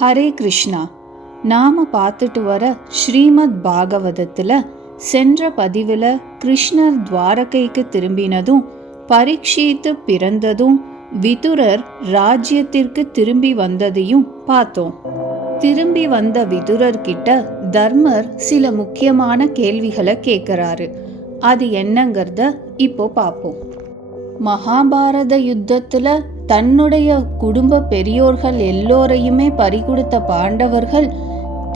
ஹரே கிருஷ்ணா. நாம பார்த்துட்டு வர ஸ்ரீமத் பாகவதத்துல சென்ற பதிவுல கிருஷ்ணர் துவாரகைக்கு திரும்பினதும், பரீட்சித்து பிறந்ததும், விதுரர் ராஜ்யத்திற்கு திரும்பி வந்ததையும் பார்த்தோம். திரும்பி வந்த விதுரர் கிட்ட தர்மர் சில முக்கியமான கேள்விகளை கேட்கிறாரு. அது என்னங்கிறத இப்போ பார்ப்போம். மகாபாரத யுத்தத்துல தன்னுடைய குடும்ப பெரியோர்கள் எல்லோரையுமே பறிகொடுத்த பாண்டவர்கள்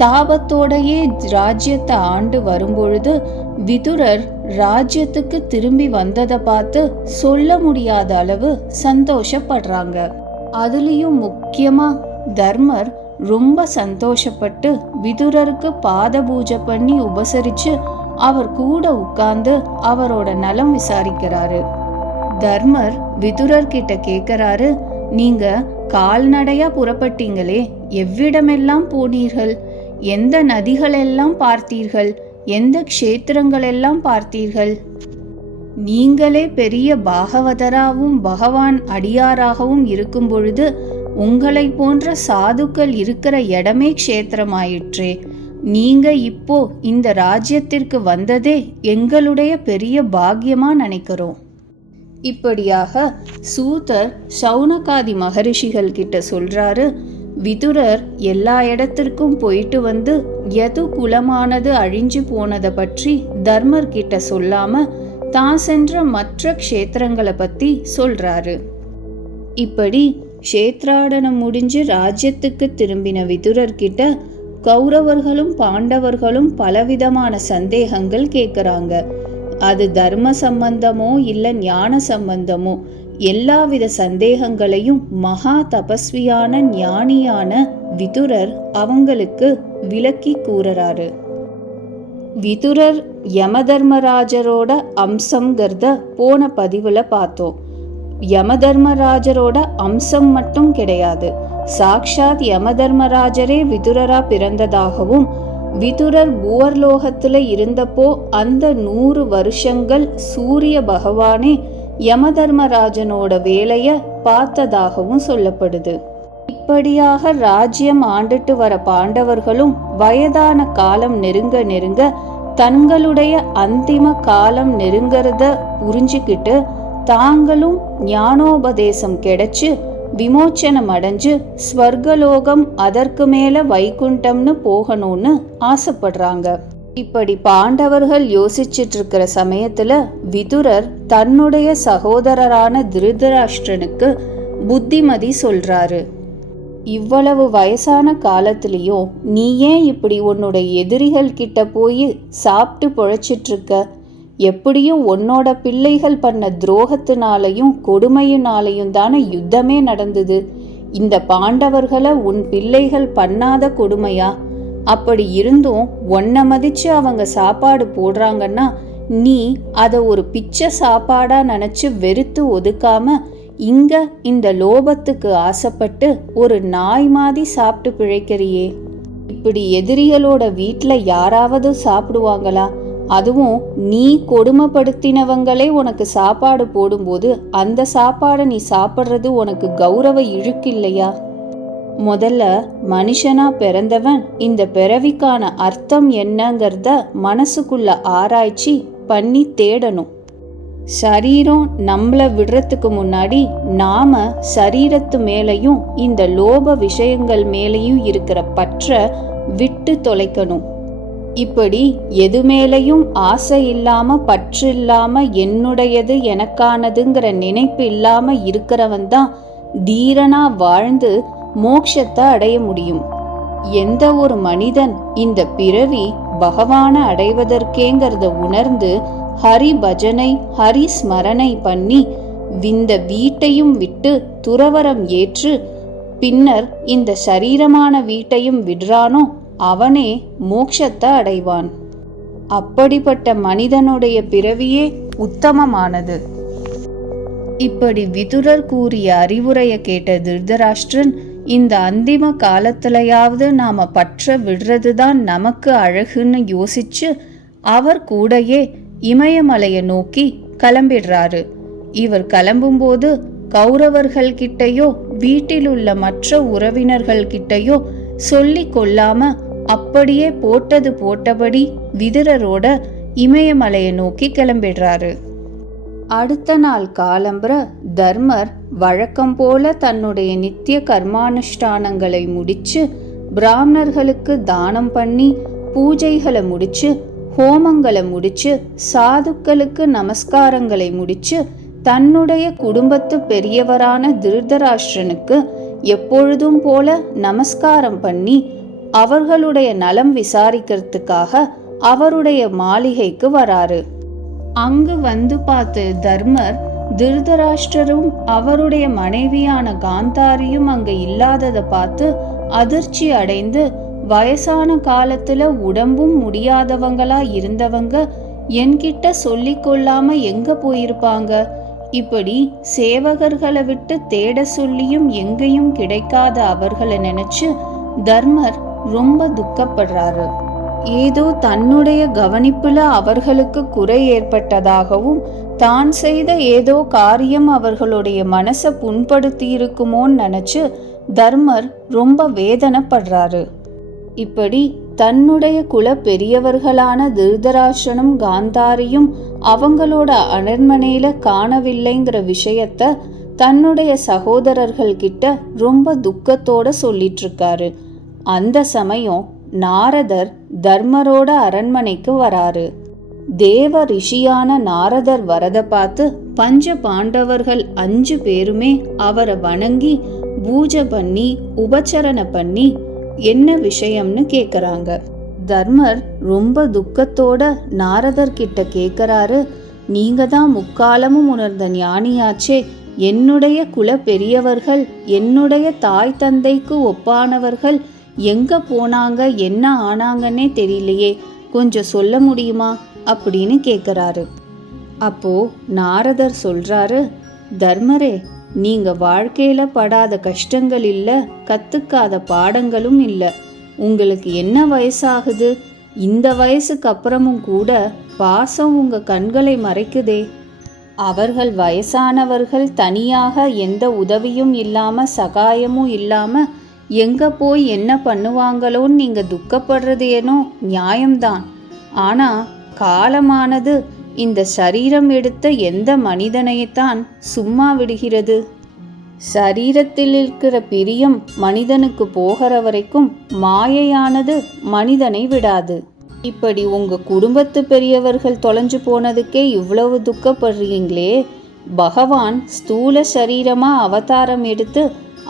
தாபத்தோடையே ராஜ்யத்தை ஆண்டு வரும்பொழுது விதுரர் ராஜ்யத்துக்கு திரும்பி வந்ததை பார்த்து சொல்ல முடியாத அளவு சந்தோஷப்படுறாங்க. அதுலயும் முக்கியமா தர்மர் ரொம்ப சந்தோஷப்பட்டு விதுரருக்கு பாத பூஜை பண்ணி உபசரிச்சு அவர் கூட உட்கார்ந்து அவரோட நலம் விசாரிக்கிறாரு. தர்மர் விதுரர் கிட்ட கேட்கிறாரு, நீங்க கால்நடையா புறப்பட்டீங்களே, எவ்விடமெல்லாம் போனீர்கள்? எந்த நதிகளெல்லாம் பார்த்தீர்கள்? எந்த க்ஷேத்திரங்களெல்லாம் பார்த்தீர்கள்? நீங்களே பெரிய பாகவதராகவும் பகவான் அடியாராகவும் இருக்கும் பொழுது உங்களை போன்ற சாதுக்கள் இருக்கிற இடமே க்ஷேத்திரமாயிற்றே. நீங்க இப்போ இந்த ராஜ்யத்திற்கு வந்ததே எங்களுடைய பெரிய பாக்கியமா நினைக்கிறோம். இப்படியாக சூதர் சௌனகாதி மகரிஷிகள் கிட்ட சொல்றாரு, விதுரர் எல்லா இடத்திற்கும் போயிட்டு வந்து எது குலமானது அழிஞ்சு போனதை பற்றி தர்மர் கிட்ட சொல்லாம தான் சென்ற மற்ற க்ஷேத்திரங்களை பத்தி சொல்றாரு. இப்படி க்ஷேத்ராடனம் முடிஞ்சு ராஜ்யத்துக்கு திரும்பின விதுரர் கிட்ட கௌரவர்களும் பாண்டவர்களும் பலவிதமான சந்தேகங்கள் கேட்குறாங்க. அது தர்ம சம்பந்தமோ இல்லை ஞான சம்பந்தமோ, எல்லாவித சந்தேகங்களையும் மகா தபஸ்வியான ஞானியான விதுரர் அவங்களுக்கு விளக்கி கூறுறாரு. விதுரர் யமதர்மராஜரோட அம்சம்ங்கிறத போன பதிவுல பார்த்தோம். யமதர்மராஜரோட அம்சம் மட்டும் கிடையாது, சாக்ஷாத் யமதர்மராஜரே விதுரரா பிறந்ததாகவும், விதுரர் பூவர்லோகத்துல இருந்தப்போ அந்த 100 வருஷங்கள் சூரிய பகவானே யமதர்மராஜனோட வேலைய பார்த்ததாகவும் சொல்லப்படுது. இப்படியாக ராஜ்யம் ஆண்டுட்டு வர பாண்டவர்களும் வயதான காலம் நெருங்க நெருங்க தங்களுடைய அந்திம காலம் நெருங்கிறத புரிஞ்சுக்கிட்டு தாங்களும் ஞானோபதேசம் கிடைச்சு விமோச்சனம் அடைஞ்சு ஸ்வர்கலோகம் அதற்கு மேல வைகுண்டம்னு போகணும்னு ஆசைப்படுறாங்க. இப்படி பாண்டவர்கள் யோசிச்சுட்டு இருக்கிற சமயத்துல விதுரர் தன்னுடைய சகோதரரான திருதராஷ்டிரனுக்கு புத்திமதி சொல்றாரு. இவ்வளவு வயசான காலத்திலயும் நீ ஏன் இப்படி உன்னுடைய எதிரிகள் கிட்ட போய் சாப்பிட்டு பொழைச்சிட்டு இருக்க? எப்படியும் உன்னோட பிள்ளைகள் பண்ண துரோகத்தினாலையும் கொடுமையினாலையும் தானே யுத்தமே நடந்தது. இந்த பாண்டவர்களை உன் பிள்ளைகள் பண்ணாத கொடுமையா? அப்படி இருந்தும் உன்னை மதிச்சு அவங்க சாப்பாடு போடுறாங்கன்னா நீ அதை ஒரு பிச்சை சாப்பாடா நினைச்சு வெறுத்து ஒதுக்காம இங்க இந்த லோபத்துக்கு ஆசைப்பட்டு ஒரு நாய் மாதிரி சாப்பிட்டு பிழைக்கிறியே. இப்படி எதிரிகளோட வீட்டுல யாராவது சாப்பிடுவாங்களா? அதுவும் நீ கொடுமைப்படுத்தினவங்களே உனக்கு சாப்பாடு போடும்போது அந்த சாப்பாடை நீ சாப்பிட்றது உனக்கு கௌரவ இழுக்கு இல்லையா? முதல்ல மனுஷனா பிறந்தவன் இந்த பிறவிக்கான அர்த்தம் என்னங்கிறத மனசுக்குள்ள ஆராய்ச்சி பண்ணி தேடணும். சரீரம் நம்மளை விடுறதுக்கு முன்னாடி நாம சரீரத்து மேலையும் இந்த லோப விஷயங்கள் மேலையும் இருக்கிற பற்ற விட்டு தொலைக்கணும். இப்படி எது மேலையும் ஆசை இல்லாம பற்று இல்லாம என்னுடையது எனக்கானதுங்கிற நினைப்பு இல்லாம இருக்கிறவன் தான் தீரனா வாழ்ந்து மோட்சத்தை அடைய முடியும். எந்த ஒரு மனிதன் இந்த பிறவி பகவானை அடைவதற்கேங்கிறத உணர்ந்து ஹரி பஜனை ஹரி ஸ்மரணை பண்ணி இந்த வீட்டையும் விட்டு துறவரம் ஏற்று பின்னர் இந்த சரீரமான வீட்டையும் விடுறானோ அவனே மோட்சத்தை அடைவான். அப்படிப்பட்ட மனிதனுடைய பிறவியே உத்தமமானது. இப்படி விதுரர் கூறிய அறிவுரையை கேட்ட திருதராஷ்டிரன், இந்த அந்திம காலத்திலையாவது நாம பற்ற விடுறதுதான் நமக்கு அழகுன்னு யோசிச்சு அவர் கூடையே இமயமலையை நோக்கி கிளம்பிடுறாரு. இவர் கிளம்பும்போது கௌரவர்கள் கிட்டையோ வீட்டில் உள்ள மற்ற உறவினர்கள் கிட்டையோ சொல்லி கொள்ளாம அப்படியே போட்டது போட்டபடி விதுரரோட இமயமலையை நோக்கி கிளம்பிடுறாரு. அடுத்த நாள் காலம்பர தர்மர் வழக்கம் போல தன்னுடைய நித்திய கர்மானுஷ்டானங்களை முடிச்சு பிராமணர்களுக்கு தானம் பண்ணி பூஜைகளை முடிச்சு ஹோமங்களை முடிச்சு சாதுக்களுக்கு நமஸ்காரங்களை முடிச்சு தன்னுடைய குடும்பத்து பெரியவரான திருதராஷ்டிரனுக்கு எப்பொழுதும் போல நமஸ்காரம் பண்ணி அவர்களுடைய நலம் விசாரிக்கிறதுக்காக அவருடைய மாளிகைக்கு வராரு. அங்கு வந்து பார்த்து தர்மர் திருதராஷ்டிரரும் அவருடைய மனைவியான காந்தாரியும் அங்க இல்லாததை பார்த்து அதிர்ச்சி அடைந்து, வயசான காலத்துல உடம்பும் முடியாதவங்களா இருந்தவங்க என்கிட்ட சொல்லி கொள்ளாம எங்க போயிருப்பாங்க, இப்படி சேவகர்களை விட்டு தேட சொல்லியும் எங்கேயும் கிடைக்காத அவர்களை நினைச்சு தர்மர் ரொம்ப துக்கப்படுறாரு. ஏதோ தன்னுடைய கவனிப்புல அவர்களுக்கு குறை ஏற்பட்டதாகவும் தான் செய்த ஏதோ காரியம் அவர்களுடைய மனசை புண்படுத்தி இருக்குமோன்னு நினைச்சு தர்மர் ரொம்ப வேதனைப்படுறாரு. இப்படி தன்னுடைய குல பெரியவர்களான திருதராஷ்டிரனும் காந்தாரியும் அவங்களோட அரண்மனையில காணவில்லைங்கிற விஷயத்த தன்னுடைய சகோதரர்கள் கிட்ட ரொம்ப துக்கத்தோட சொல்லிட்டு இருக்காரு. அந்த சமயம் நாரதர் தர்மரோட அரண்மனைக்கு வராரு. தேவ ரிஷியான நாரதர் வரத பார்த்து பஞ்ச பாண்டவர்கள் 5 பேருமே அவரை வணங்கி பூஜை பண்ணி உபச்சரணை பண்ணி என்ன விஷயம்னு கேக்குறாங்க. தர்மர் ரொம்ப துக்கத்தோட நாரதர் கிட்ட கேக்குறாரு, நீங்க தான் முக்காலமும் உணர்ந்த ஞானியாச்சே, என்னுடைய குல பெரியவர்கள் என்னுடைய தாய் தந்தைக்கு ஒப்பானவர்கள் எங்க போனாங்க என்ன ஆனாங்கன்னே தெரியலையே, கொஞ்சம் சொல்ல முடியுமா அப்படின்னு கேக்குறாரு. அப்போ நாரதர் சொல்றாரு, தர்மரே, நீங்க வாழ்க்கையில படாத கஷ்டங்கள் இல்ல, கத்துக்காத பாடங்களும் இல்ல. உங்களுக்கு என்ன வயசாகுது? இந்த வயசுக்கு அப்புறமும் கூட பாசம் உங்க கண்களை மறைக்குதே. அவர்கள் வயசானவர்கள் தனியாக எந்த உதவியும் இல்லாம சகாயமும் இல்லாம எங்க போய் என்ன பண்ணுவாங்களோன்னு நீங்க துக்கப்படுறது ஏனோ நியாயம்தான். ஆனா காலமானது இந்த சரீரம் எடுத்த எந்த மனிதனைத்தான் சும்மா விடுகிறது? சரீரத்தில் இருக்கிற பிரியம் மனிதனுக்கு போகிற வரைக்கும் மாயையானது மனிதனை விடாது. இப்படி உங்க குடும்பத்து பெரியவர்கள் தொலைஞ்சு போனதுக்கே இவ்வளவு துக்கப்படுறீங்களே, பகவான் ஸ்தூல சரீரமா அவதாரம் எடுத்து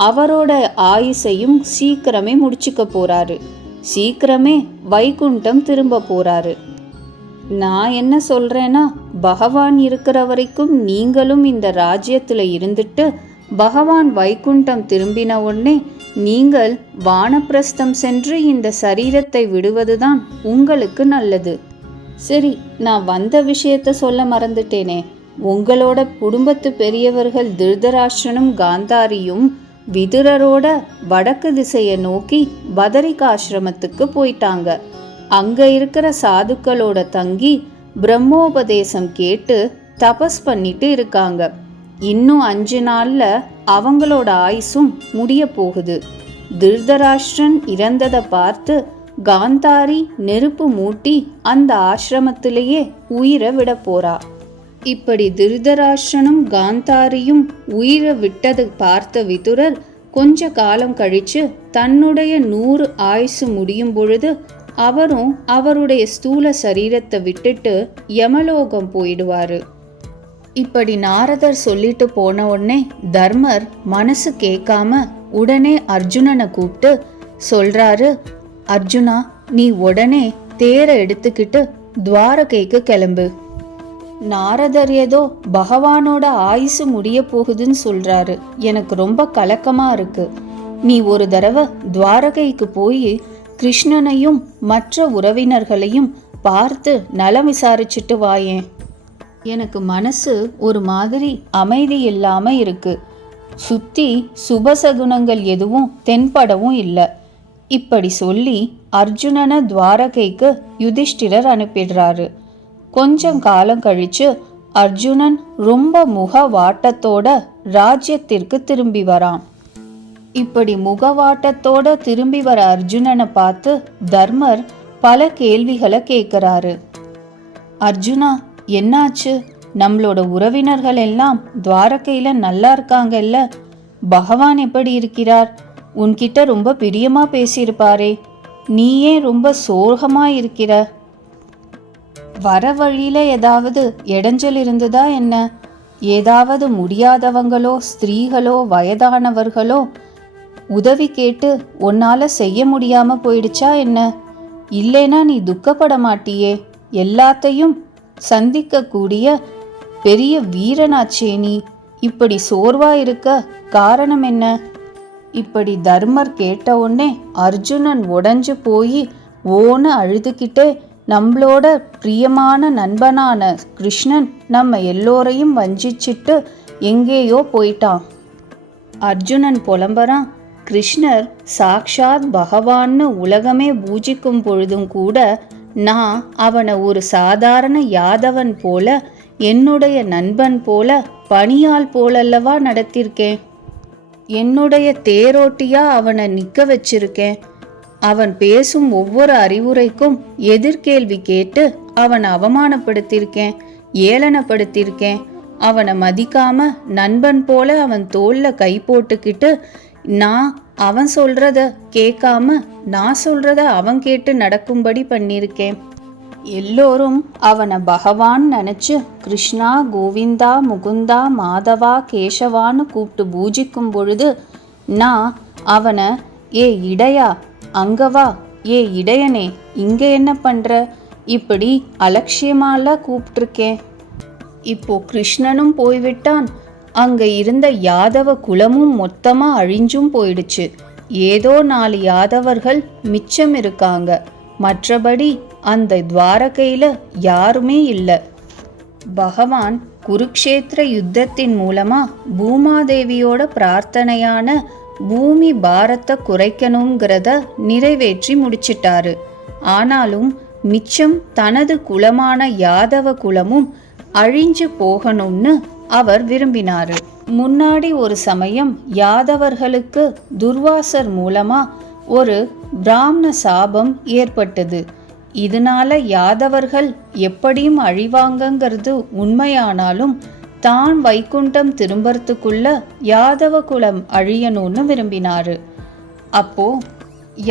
அவரோட ஆயுசையும் சீக்கிரமே முடிச்சுக்க போறாரு. சீக்கிரமே வைகுண்டம் திரும்ப போறாரு. நான் என்ன சொல்றேன்னா, பகவான் இருக்கிற வரைக்கும் நீங்களும் இந்த ராஜ்யத்துல இருந்துட்டு பகவான் வைகுண்டம் திரும்பின உடனே நீங்கள் வானப்பிரஸ்தம் சென்று இந்த சரீரத்தை விடுவதுதான் உங்களுக்கு நல்லது. சரி, நான் வந்த விஷயத்த சொல்ல மறந்துட்டேனே. உங்களோட குடும்பத்து பெரியவர்கள் திருதராஷ்டிரனும் காந்தாரியும் விதுரரோட வடக்கு திசையை நோக்கி பதரிகாசிரமத்துக்கு போயிட்டாங்க. அங்க இருக்கிற சாதுக்களோட தங்கி பிரம்மோபதேசம் கேட்டு தபஸ் பண்ணிட்டு இருக்காங்க. இன்னும் 5 நாள்ல அவங்களோட ஆயுசும் முடிய போகுது. திருதராஷ்டிரன் இறந்ததை பார்த்து காந்தாரி நெருப்பு மூட்டி அந்த ஆசிரமத்திலேயே உயிரை விட போறா. இப்படி திருதராஷ்டிரனும் காந்தாரியும் உயிரை விட்டது பார்த்த விதுரர் கொஞ்ச காலம் கழிச்சு தன்னுடைய 100 ஆயுசு முடியும் பொழுது அவரும் அவருடைய ஸ்தூல சரீரத்தை விட்டுட்டு யமலோகம் போயிடுவாரு. இப்படி நாரதர் சொல்லிட்டு போன உடனே தர்மர் மனசு கேட்காம உடனே அர்ஜுனனை கூப்பிட்டு சொல்றாரு, அர்ஜுனா, நீ உடனே தேரை எடுத்துக்கிட்டு துவாரகைக்கு கிளம்பு. நாரதர் ஏதோ பகவானோட ஆயுசு முடிய போகுதுன்னு சொல்றாரு. எனக்கு ரொம்ப கலக்கமா இருக்கு. நீ ஒரு தடவை துவாரகைக்கு போய் கிருஷ்ணனையும் மற்ற உறவினர்களையும் பார்த்து நலம் விசாரிச்சுட்டு வாயேன். எனக்கு மனசு ஒரு மாதிரி அமைதி இல்லாம இருக்கு. சுத்தி சுபசகுணங்கள் எதுவும் தென்படவும் இல்லை. இப்படி சொல்லி அர்ஜுனனை துவாரகைக்கு யுதிஷ்டிரர் அனுப்பிடுறாரு. கொஞ்சம் காலம் கழிச்சு அர்ஜுனன் ரொம்ப முக வாட்டத்தோட ராஜ்யத்திற்கு திரும்பி வரான். இப்படி முகவாட்டத்தோட திரும்பி வர அர்ஜுனனை பார்த்து தர்மர் பல கேள்விகளை கேட்கிறாரு. அர்ஜுனா, என்னாச்சு? நம்மளோட உறவினர்கள் எல்லாம் துவாரகையில நல்லா இருக்காங்கல்ல? பகவான் எப்படி இருக்கிறார்? உன்கிட்ட ரொம்ப பிரியமா பேசியிருப்பாரே, நீயே ரொம்ப சோகமா இருக்கிற. வர வழியில ஏதாவது இடைஞ்சல் இருந்ததா என்ன? ஏதாவது முடியாதவங்களோ ஸ்திரீகளோ வயதானவர்களோ உதவி கேட்டு உன்னால செய்ய முடியாம போயிடுச்சா என்ன? இல்லைனா நீ துக்கப்பட மாட்டியே? எல்லாத்தையும் சந்திக்கக்கூடிய பெரிய வீரனாச்சே நீ, இப்படி சோர்வா இருக்க காரணம் என்ன? இப்படி தர்மர் கேட்ட உடனே அர்ஜுனன் உடைஞ்சு போய் ஓன்னு அழுதுகிட்டே, நம்மளோட பிரியமான நண்பனான கிருஷ்ணன் நம்ம எல்லோரையும் வஞ்சிச்சிட்டு எங்கேயோ போயிட்டான். அர்ஜுனன் புலம்பறான், கிருஷ்ணர் சாக்ஷாத் பகவான்னு உலகமே பூஜிக்கும் பொழுதும் கூட நான் அவனை ஒரு சாதாரண யாதவன் போல, என்னுடைய நண்பன் போல, பணியாள் போலல்லவா நடத்திருக்கேன். என்னுடைய தேரோட்டியா அவனை நிற்க வச்சிருக்கேன். அவன் பேசும் ஒவ்வொரு அறிவுரைக்கும் எதிர்கேள்வி கேட்டு அவனை அவமானப்படுத்தியிருக்கேன், ஏளனப்படுத்தியிருக்கேன். அவனை மதிக்காம நண்பன் போல அவன் தோல்ல கை போட்டுக்கிட்டு, நான் அவன் சொல்றத கேட்காம நான் சொல்றத அவன் கேட்டு நடக்கும்படி பண்ணியிருக்கேன். எல்லோரும் அவனை பகவான் நினச்சி கிருஷ்ணா, கோவிந்தா, முகுந்தா, மாதவா, கேசவான்னு கூப்பிட்டு பூஜிக்கும் பொழுது நான் அவனை ஏ இடையா அங்கவா, ஏ இடையனே இங்கே என்ன பண்ணுற, இப்படி அலட்சியமால கூப்பிட்டுருக்கேன். இப்போ கிருஷ்ணனும் போய்விட்டான். அங்கே இருந்த யாதவ குலமும் மொத்தமாக அழிஞ்சும் போயிடுச்சு. ஏதோ 4 யாதவர்கள் மிச்சம் இருக்காங்க. மற்றபடி அந்த துவாரகையில் யாருமே இல்லை. பகவான் குருக்ஷேத்திர யுத்தத்தின் மூலமாக பூமாதேவியோட பிரார்த்தனையான பூமி பாரத்தை குறைக்கணுங்கிறத நிறைவேற்றி முடிச்சிட்டாரு. ஆனாலும் மிச்சம் தனது குலமான யாதவ குலமும் அழிஞ்சு போகணும்னு அவர் விரும்பினாரு. முன்னாடி ஒரு சமயம் யாதவர்களுக்கு துர்வாசர் மூலமா ஒரு பிராமண சாபம் ஏற்பட்டது. இதனால யாதவர்கள் எப்படியும் அழிவாங்கங்கிறது உண்மையானாலும் தான் வைகுண்டம் திரும்பறதுக்குள்ள யாதவ குலம் அழியணும்னு விரும்பினாரு. அப்போ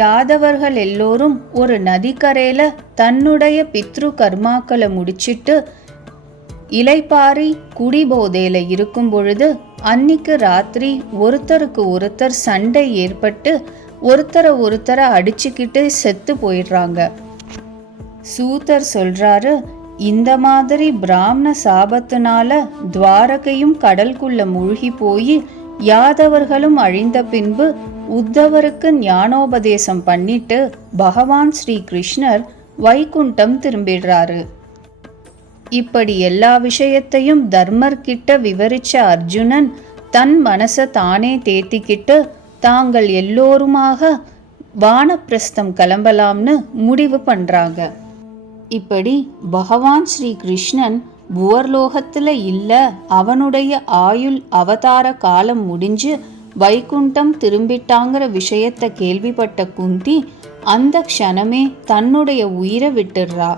யாதவர்கள் எல்லோரும் ஒரு நதிக்கரையில தன்னுடைய பித்ரு கர்மாக்களை முடிச்சிட்டு இலைப்பாரி குடிபோதையில இருக்கும் பொழுது அன்னிக்கு ராத்திரி ஒருத்தருக்கு ஒருத்தர் சண்டை ஏற்பட்டு ஒருத்தரை அடிச்சுக்கிட்டு செத்து போயிடுறாங்க. சூதர் சொல்றாரு, இந்த மாதிரி பிராமண சாபத்தினால துவாரகையும் கடலுக்குள்ள மூழ்கி போய் யாதவர்களும் அழிந்த பின்பு உத்தவருக்கு ஞானோபதேசம் பண்ணிட்டு பகவான் ஸ்ரீ கிருஷ்ணர் வைகுண்டம் திரும்பிடுறாரு. இப்படி எல்லா விஷயத்தையும் தர்மர் கிட்ட விவரிச்ச அர்ஜுனன் தன் மனசை தானே தேத்திக்கிட்டு தாங்கள் எல்லோருமாக வானப்பிரஸ்தம் கிளம்பலாம்னு முடிவு பண்றாங்க. இப்படி பகவான் ஸ்ரீ கிருஷ்ணன் புவர்லோகத்தில் இல்லை, அவனுடைய ஆயுள் அவதார காலம் முடிஞ்சு வைகுண்டம் திரும்பிட்டாங்கிற விஷயத்தை கேள்விப்பட்ட குந்தி அந்த க்ஷணமே தன்னுடைய உயிரை விட்டுடுறா.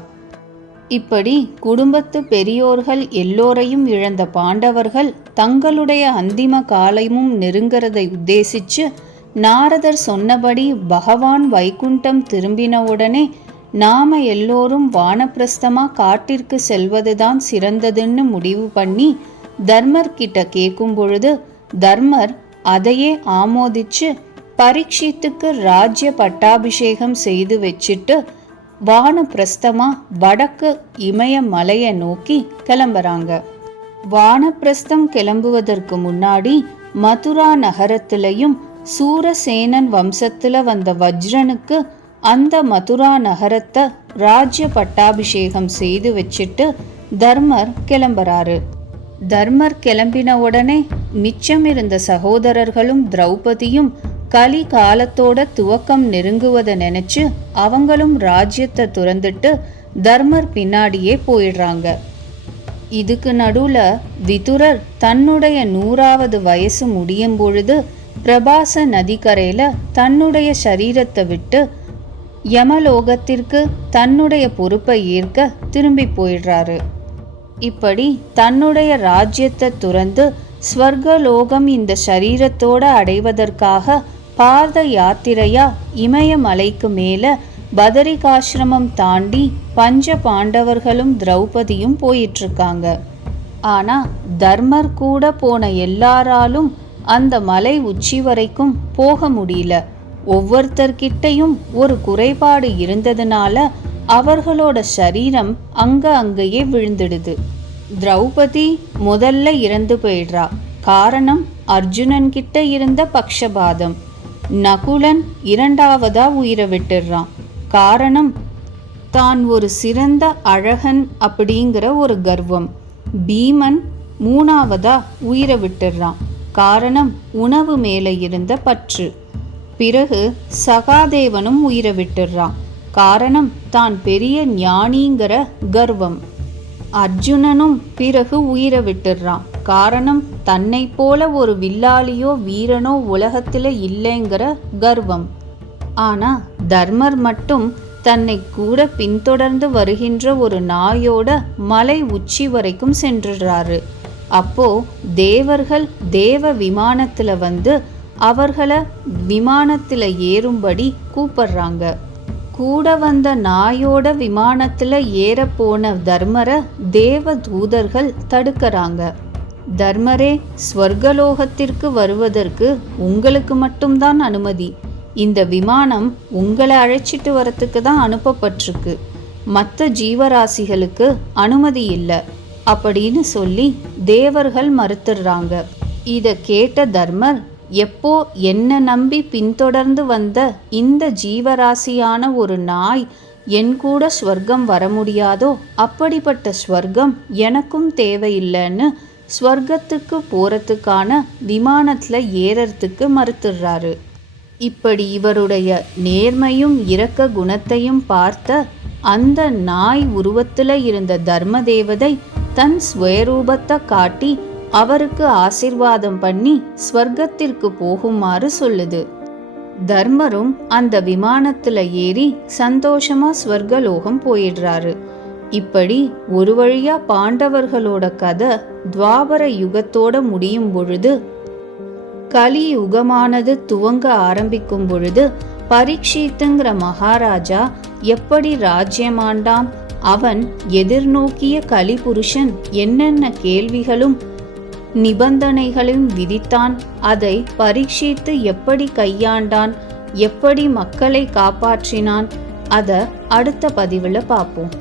இப்படி குடும்பத்து பெரியோர்கள் எல்லோரையும் இழந்த பாண்டவர்கள் தங்களுடைய அந்திம காலமும் நெருங்கிறதை உத்தேசிச்சு நாரதர் சொன்னபடி பகவான் வைகுண்டம் திரும்பினவுடனே நாம எல்லோரும் வானப்பிரஸ்தமா காட்டிற்கு செல்வதுதான் சிறந்ததுன்னு முடிவு பண்ணி தர்மர் கிட்ட கேட்கும் பொழுது தர்மர் அதையே ஆமோதிச்சு பரீட்சித்துக்கு ராஜ்ய பட்டாபிஷேகம் செய்து வச்சிட்டு வானப்பிரஸ்தமா வடக்கு இமயமலையை நோக்கி கிளம்புறாங்க. வானப்பிரஸ்தம் கிளம்புவதற்கு முன்னாடி மதுரா நகரத்திலையும் சூரசேனன் வம்சத்துல வந்த வஜ்ரனுக்கு அந்த மதுரா நகரத்தை ராஜ்ய பட்டாபிஷேகம் செய்து வச்சிட்டு தர்மர் கிளம்புறாரு. தர்மர் கிளம்பின உடனே மிச்சம் இருந்த சகோதரர்களும் திரௌபதியும் கலி காலத்தோட துவக்கம் நெருங்குவதை நினைச்சு அவங்களும் ராஜ்யத்தை துறந்துட்டு தர்மர் பின்னாடியே போயிடுறாங்க. இதுக்கு நடுவுல விதுரர் தன்னுடைய 100வது வயசு முடியும் பொழுது பிரபாச நதிக்கரையில தன்னுடைய சரீரத்தை விட்டு யமலோகத்திற்கு தன்னுடைய பொறுப்பை ஏற்க திரும்பி போயிடுறாரு. இப்படி தன்னுடைய ராஜ்யத்தை துறந்து ஸ்வர்கலோகம் இந்த சரீரத்தோட அடைவதற்காக பாத யாத்திரையா இமயமலைக்கு மேல பதரிகாசிரமம் தாண்டி பஞ்ச பாண்டவர்களும் திரௌபதியும் போயிட்டுருக்காங்க. ஆனா தர்மர் கூட போன எல்லாராலும் அந்த மலை உச்சி வரைக்கும் போக முடியல. ஒவ்வொருத்தர்கிட்டையும் ஒரு குறைபாடு இருந்ததுனால அவர்களோட சரீரம் அங்கேயே விழுந்துடுது. திரௌபதி முதல்ல இறந்து போயிடுறா. காரணம் அர்ஜுனன் கிட்ட இருந்த பக்ஷபாதம். நகுலன் இரண்டாவதா உயிரை விட்டுடுறான். காரணம் தான் ஒரு சிறந்த அழகன் அப்படிங்கிற ஒரு கர்வம். பீமன் மூணாவதா உயிரை விட்டுடுறான். காரணம் உணவு மேலே இருந்த பற்று. பிறகு சகாதேவனும் உயிரை விட்டுடுறான். காரணம் தான் பெரிய ஞானிங்கிற கர்வம். அர்ஜுனனும் பிறகு உயிரை விட்டுடுறான். காரணம் தன்னை போல ஒரு வில்லாளியோ வீரனோ உலகத்தில் இல்லைங்கிற கர்வம். ஆனா தர்மர் மட்டும் தன்னை கூட பின்தொடர்ந்து வருகின்ற ஒரு நாயோட மலை உச்சி வரைக்கும் சென்றுடுறாரு. அப்போ தேவர்கள் தேவ விமானத்துல வந்து அவர்களை விமானத்துல ஏறும்படி கூப்பிடுறாங்க. கூட வந்த நாயோட விமானத்துல ஏற போன தர்மரை தேவ தூதர்கள் தடுக்கிறாங்க. தர்மரே, ஸ்வர்கலோகத்திற்கு வருவதற்கு உங்களுக்கு மட்டும்தான் அனுமதி. இந்த விமானம் உங்களை அழைச்சிட்டு வரத்துக்கு தான் அனுப்பப்பட்டிருக்கு. மற்ற ஜீவராசிகளுக்கு அனுமதி இல்லை அப்படின்னு சொல்லி தேவர்கள் மறுத்துடுறாங்க. இதை கேட்ட தர்மர், எப்போ என்ன நம்பி பின்தொடர்ந்து வந்த இந்த ஜீவராசியான ஒரு நாய் என் கூட ஸ்வர்க்கம் வர முடியாதோ அப்படிப்பட்ட ஸ்வர்க்கம் எனக்கும் தேவையில்லைன்னு ஸ்வர்க்கத்துக்கு போறதுக்கான விமானத்துல ஏறறதுக்கு மறுத்துடுறாரு. இப்படி இவருடைய நேர்மையும் இரக்க குணத்தையும் பார்த்த அந்த நாய் உருவத்துல இருந்த தர்ம தேவதை தன் ஸ்வரூபத்தை காட்டி அவருக்கு ஆசீர்வாதம் பண்ணி ஸ்வர்க்கத்திற்கு போகுமாறு சொல்லுது. தர்மரும் அந்த விமானத்துல ஏறி சந்தோஷமா ஸ்வர்கலோகம் போயிடுறாரு. இப்படி ஒரு வழியா பாண்டவர்களோட கதை துவாபர யுகத்தோட முடியும் பொழுது, கலி யுகமானது துவங்க ஆரம்பிக்கும் பொழுது பரீட்சித்துங்கிற மகாராஜா எப்படி ராஜ்யமாண்டாம், அவன் எதிர்நோக்கிய கலிபுருஷன் என்னென்ன கேள்விகளும் நிபந்தனைகளும் விதித்தான், அதை பரீட்சித்து எப்படி கையாண்டான், எப்படி மக்களை காப்பாற்றினான், அதை அடுத்த பதிவில் பார்ப்போம்.